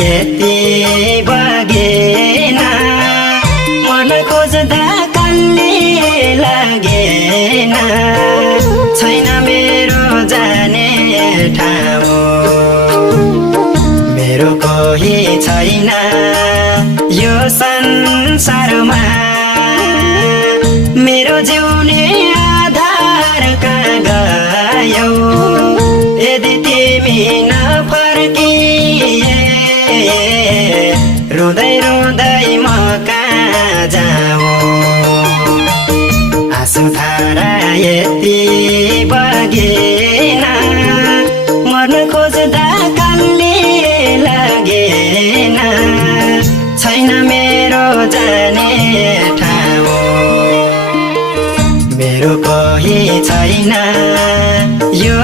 यति बगेन मन खोज्दा कल्ले लागेन छैन मेरो जाने ठाउँ मेरो कोही छैन यो संसारमा मेरो जिउने आधार कहाँ गयो यदि तिमी नफर्किए रुँदै रुँदै म कहाँ जाऊँ आँसु धारा यति बगेन मर्न खोज्दा कल्ले लागेन छैन मेरो जाने ठाउँ मेरो कोही छैन यो